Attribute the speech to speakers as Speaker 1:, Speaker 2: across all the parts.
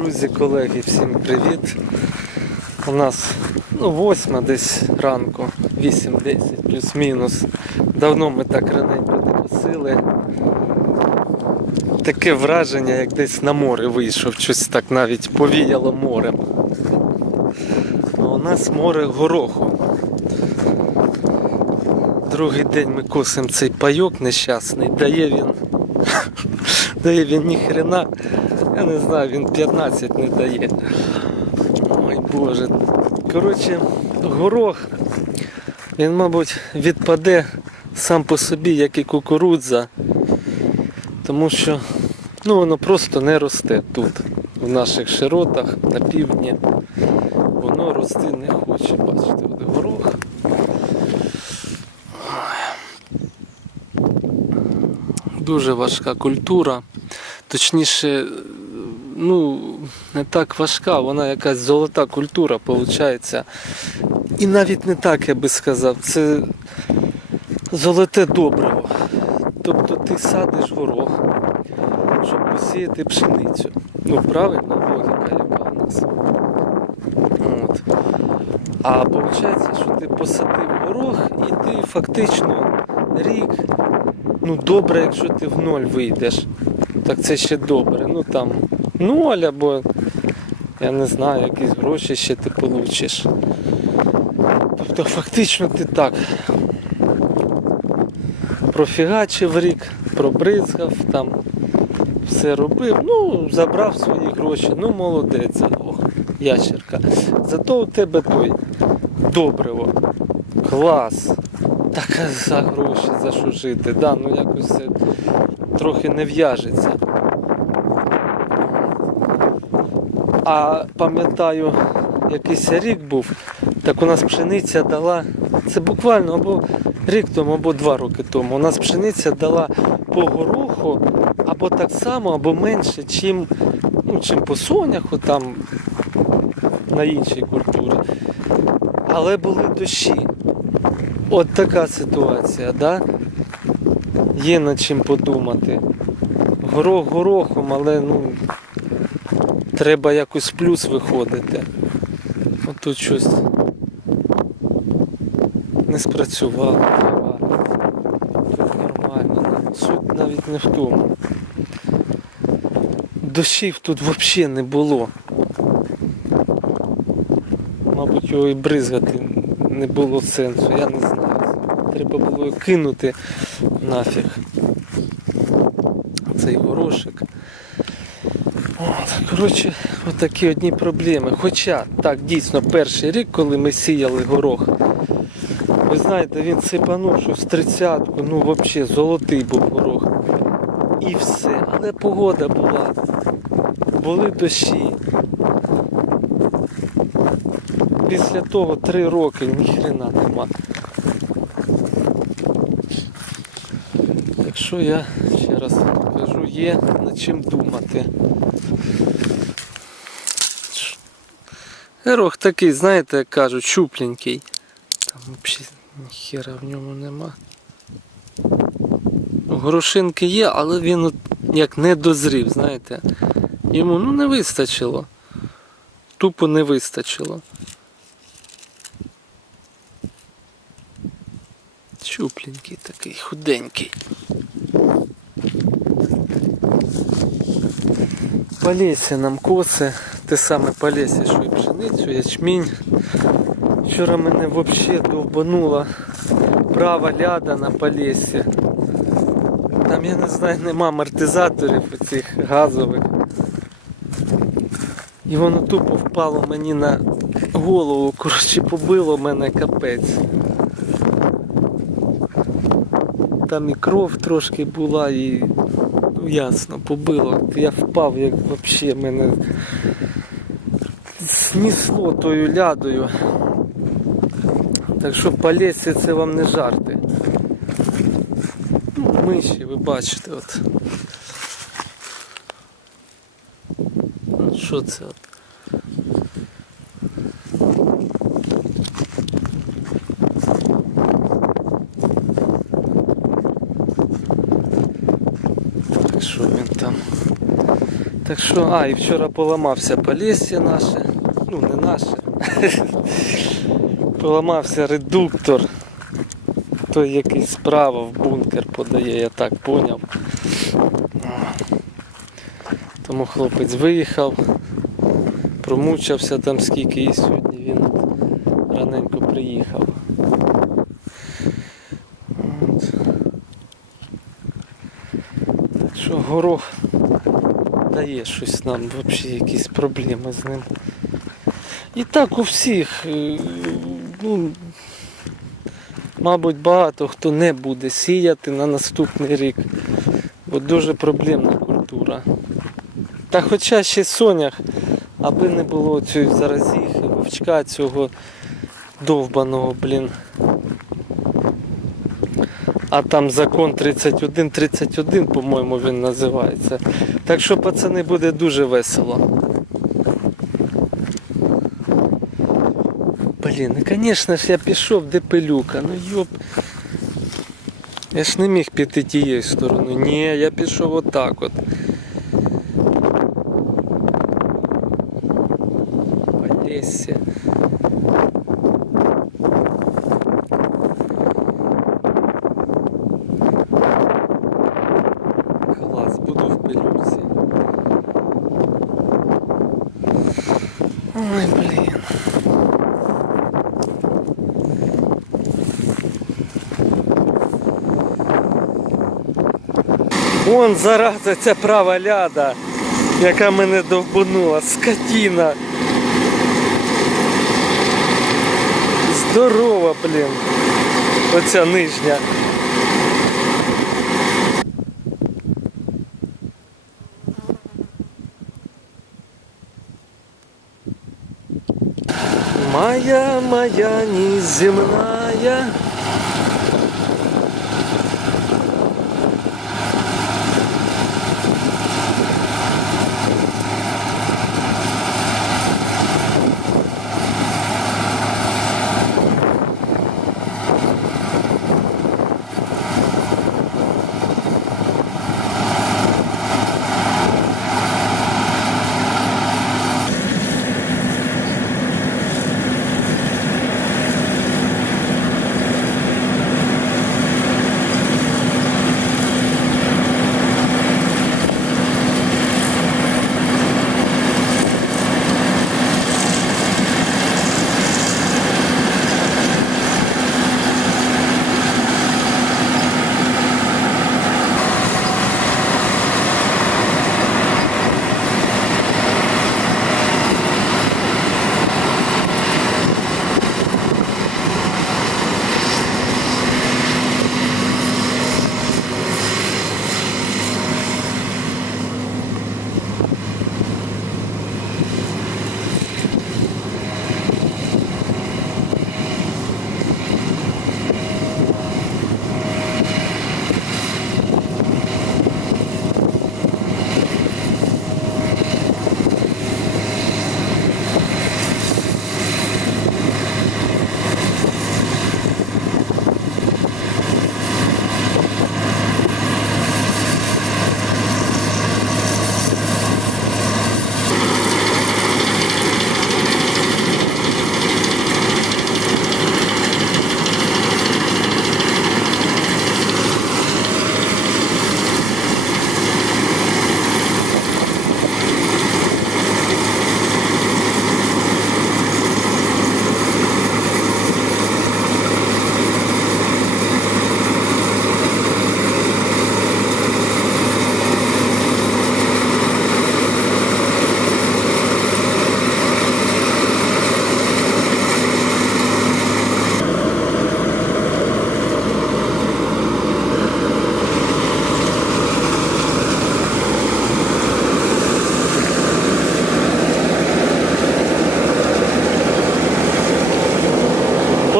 Speaker 1: Друзі, колеги, всім привіт. У нас ну, десь ранку, 8-10 плюс-мінус. Давно ми так раненько не косили. Таке враження, як десь на море вийшов, щось так навіть повіяло морем. А у нас море гороху. Другий день ми косимо цей пайок нещасний, дає він. Дає він ніхрена. Я не знаю, він 15 не дає. Ой Боже. Коротше, горох, він, мабуть, відпаде сам по собі, як і кукурудза. Тому що ну, воно просто не росте тут, в наших широтах, на півдні. Воно рости не хоче, бачите, от горох. Дуже важка культура. Точніше, ну, не так важка, вона якась золота культура, виходить. І навіть не так я би сказав, це золоте добриво. Тобто ти садиш горох, щоб посіяти пшеницю. Ну, правильна логіка, яка у нас. От. А виходить, що ти посадив горох і ти фактично рік, ну добре, якщо ти в ноль вийдеш, так це ще добре. Ну там ноль або я не знаю, якісь гроші ще ти получиш. Тобто фактично ти так профігачив рік, пробризгав, там все робив, ну, забрав свої гроші, ну молодець, ох, ящерка. Зато у тебе той добриво. Клас. Так за гроші, за що жити? Да, ну якось це трохи не в'яжеться. А пам'ятаю, якийсь рік був, так у нас пшениця дала, це буквально або рік тому, або два роки тому. У нас пшениця дала по гороху або так само, або менше, чим, ну, чим по соняху, там на іншій культурі. Але були дощі. От така ситуація, да? Є над чим подумати. Горох горохом, але ну, треба якось плюс виходити. От тут щось не спрацювало. Тут нормально. Суть навіть не в тому. Дощів тут взагалі не було. Мабуть, його і бризгати не було сенсу, я не знаю. Треба було кинути нафіг. Цей горошик. От, коротше, отакі одні проблеми. Хоча, так, дійсно, перший рік, коли ми сіяли горох, ви знаєте, він сипанув щось 30 ну взагалі золотий був горох. І все. Але погода була. Були дощі. Після того три роки ніхрена нема. Так що я ще раз кажу, є над чим думати. Горох такий, знаєте, як кажуть, щупленький. Там взагалі ніхера в ньому нема. Горошинки є, але він от як не дозрів, знаєте. Йому ну не вистачило. Тупо не вистачило. Щупленький такий, худенький. Полісся нам коси, те саме полісся, що і пшеницю, ячмінь. Вчора мене взагалі довбанула права ляда на полісі. Там я не знаю, нема амортизаторів оцих газових. І воно тупо впало мені на голову, коротше побило мене капець. Там і кров трошки була і ну, ясно, побило. Я впав, як взагалі мене снесло тою лядою. Так що по лісі це вам не жарти. Ну, Миші, ви бачите. От Що це от? Так що а, і вчора поламався полісся наше. Ну, не наше. Поламався редуктор. Той який справа в бункер подає, я так поняв. Тому хлопець виїхав, промучився там скільки і сьогодні він раненько приїхав. От. Так що горох дає щось нам, взагалі якісь проблеми з ним. І так у всіх, е, ну, мабуть, багато хто не буде сіяти на наступний рік, бо дуже проблемна культура. Та хоча ще сонях, аби не було цієї заразіхи, вовчка цього довбаного, блін. А там закон 31-31, по-моєму, він називається. Так що, пацани, буде дуже весело. Блін, ну звісно ж я пішов, де пилюка, ну йоп. Я ж не міг піти тією стороною. Ні, я пішов отак от. Полісся. Буду в пилюці. Ой, блін. Вон зараза ця права ляда, яка мене довбанула, скотіна. Здорова, блін. Оця нижня. Моя неземная.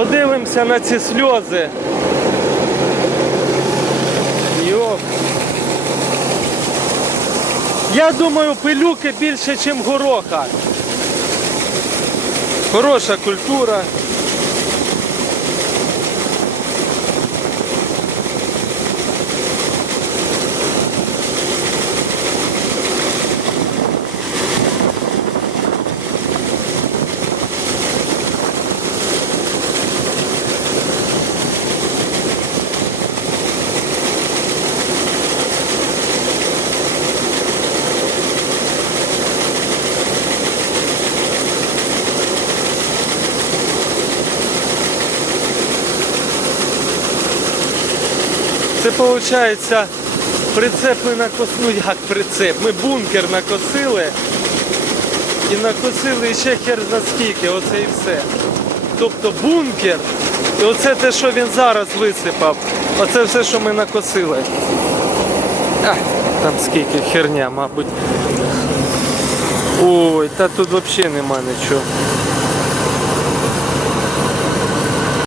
Speaker 1: Подивимося на ці сльози. Йоп. Я думаю, пилюки більше, ніж гороха. Хороша культура. Виходить, прицеп ми накосили, ну як прицеп, ми бункер накосили і накосили ще хер за скільки, оце і все. Тобто бункер, і оце те, що він зараз висипав, оце все, що ми накосили. А, там скільки херня, мабуть. Ой, та тут взагалі нема нічого.